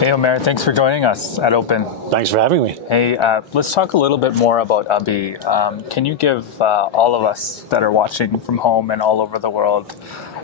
Hey, Omair, thanks for joining us at Open. Thanks for having me. Hey, let's talk a little bit more about Abhi. Can you give all of us that are watching from home and all over the world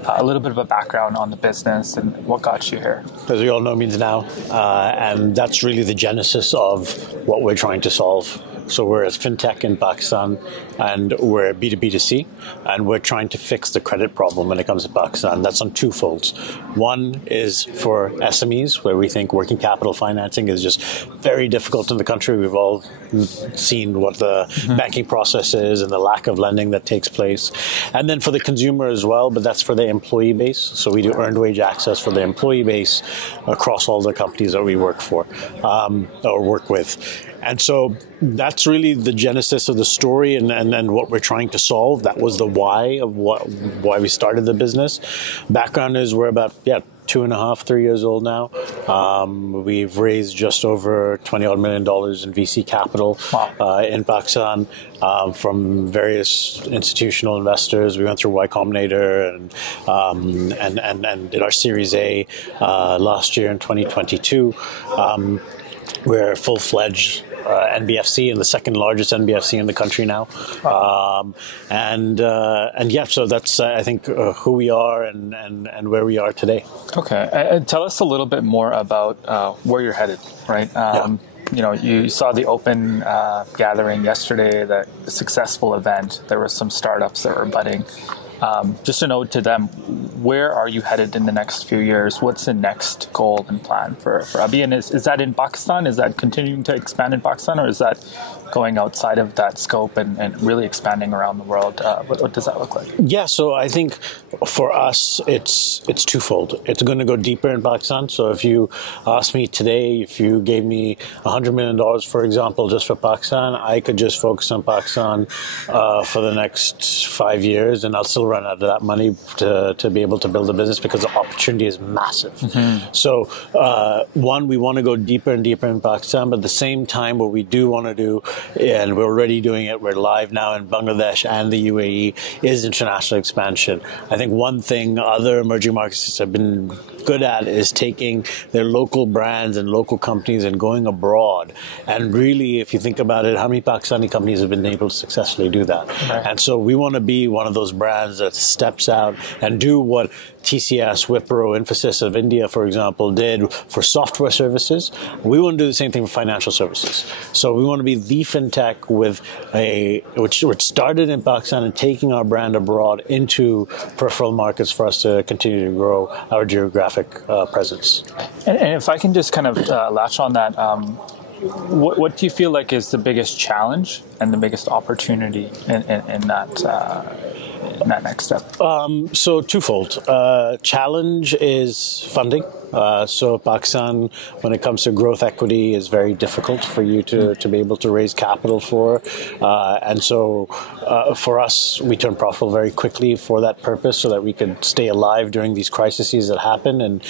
a little bit of a background on the business and what got you here? As we all know, means now, and that's really the genesis of what we're trying to solve. So we're a fintech in Pakistan, and we're B2B2C, and we're trying to fix the credit problem when it comes to Pakistan. That's on two folds. One is for SMEs, where we think working capital financing is just very difficult in the country. We've all seen what the banking process is and the lack of lending that takes place. And then for the consumer as well, but that's for the employee base. So we do earned wage access for the employee base across all the companies that we work for or work with. And so that's really the genesis of the story and what we're trying to solve. That was the why of why we started the business. Background is we're about, 2.5, 3 years old now. We've raised just over $20 million in VC capital in Pakistan from various institutional investors. We went through Y Combinator and did our Series A last year in 2022. We're a full-fledged NBFC and the second largest NBFC in the country now. So that's, I think, who we are and where we are today. Okay. And tell us a little bit more about where you're headed, right? You saw the Open gathering yesterday, the successful event. There were some startups that were budding. Just a note to them, where are you headed in the next few years? What's the next goal and plan for Abhi? And is that in Pakistan? Is that continuing to expand in Pakistan? Or is that going outside of that scope and really expanding around the world? What does that look like? Yeah, so I think for us, it's twofold. It's going to go deeper in Pakistan. So if you ask me today, if you gave me $100 million, for example, just for Pakistan, I could just focus on Pakistan for the next 5 years, and I'll still run out of that money to be able to build a business because the opportunity is massive. Mm-hmm. So one, we want to go deeper and deeper in Pakistan, but at the same time, what we do want to do, and we're already doing it, we're live now in Bangladesh and the UAE, is international expansion. I think one thing other emerging markets have been good at is taking their local brands and local companies and going abroad. And really, if you think about it, how many Pakistani companies have been able to successfully do that? Right. And so we want to be one of those brands that steps out and do what TCS, Wipro, Infosys of India, for example, did for software services. We want to do the same thing for financial services. So we want to be the fintech which started in Pakistan and taking our brand abroad into peripheral markets for us to continue to grow our geographic presence. And if I can just kind of latch on that, what do you feel like is the biggest challenge and the biggest opportunity in that next step? So twofold. Challenge is funding. So Pakistan, when it comes to growth equity, is very difficult for you to be able to raise capital for. And so for us, we turn profitable very quickly for that purpose so that we could stay alive during these crises that happen. And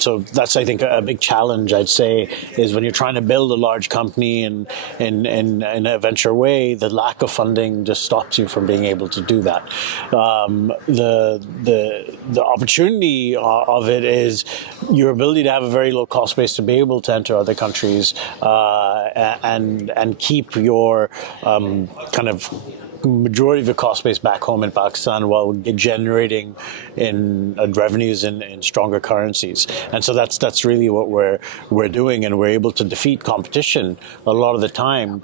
so that's, I think, a big challenge, I'd say, is when you're trying to build a large company in a venture way, the lack of funding just stops you from being able to do that. The opportunity of it is your ability to have a very low cost base to be able to enter other countries and keep your kind of majority of your cost base back home in Pakistan while generating in revenues in stronger currencies. And so that's really what we're doing, and we're able to defeat competition a lot of the time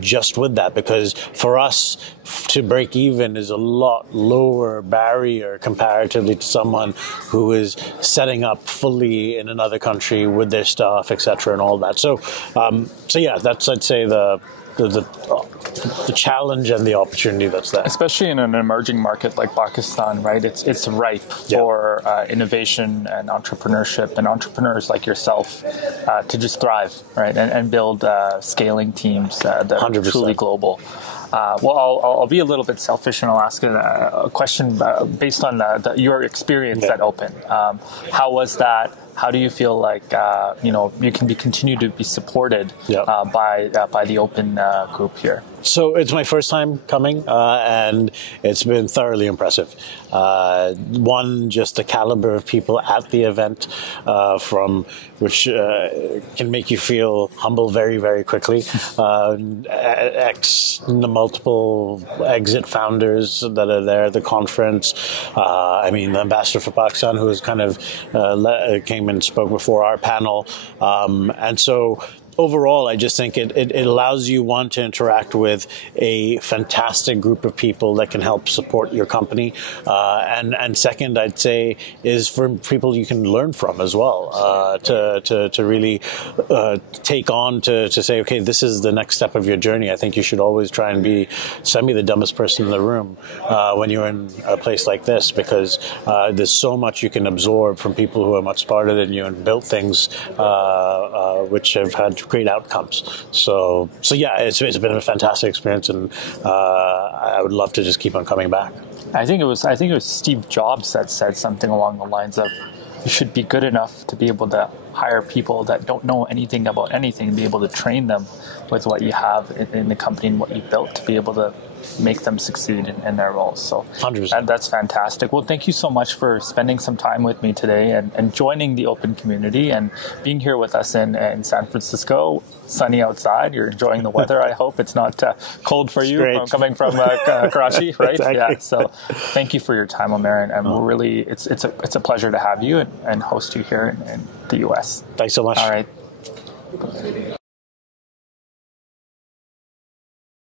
just with that, because for us to break even is a lot lower barrier comparatively to someone who is setting up fully in another country with their staff, etc., and all that. So yeah, that's, I'd say, the challenge and the opportunity that's there. Especially in an emerging market like Pakistan, right? It's ripe for innovation and entrepreneurship and entrepreneurs like yourself to just thrive, right? And build scaling teams that are 100%. Truly global. I'll be a little bit selfish and I'll ask a question based on your experience at Open. How was that how do you feel like you can continue to be supported by the open group here? So it's my first time coming, and it's been thoroughly impressive. One, just the caliber of people at the event, from which can make you feel humble very, very quickly. The multiple exit founders that are there at the conference. The ambassador for Pakistan, who has kind of came and spoke before our panel, and so. Overall, I just think it allows you, one, to interact with a fantastic group of people that can help support your company. And second, I'd say, is for people you can learn from as well, to really take on to say, okay, this is the next step of your journey. I think you should always try and be the dumbest person in the room when you're in a place like this, because there's so much you can absorb from people who are much smarter than you and built things which have had great outcomes. So yeah, it's been a fantastic experience, and I would love to just keep on coming back. I think it was Steve Jobs that said something along the lines of, you should be good enough to be able to hire people that don't know anything about anything, and be able to train them with what you have in the company and what you built to be able to make them succeed in their roles. So 100%. That's fantastic. Well, thank you so much for spending some time with me today and joining the open community and being here with us in San Francisco. Sunny outside. You're enjoying the weather. I hope it's not cold for you coming from Karachi, right? Exactly. Yeah. So thank you for your time, Omair, and we're really it's a pleasure to have you and host you here in the U.S. Thanks so much. All right.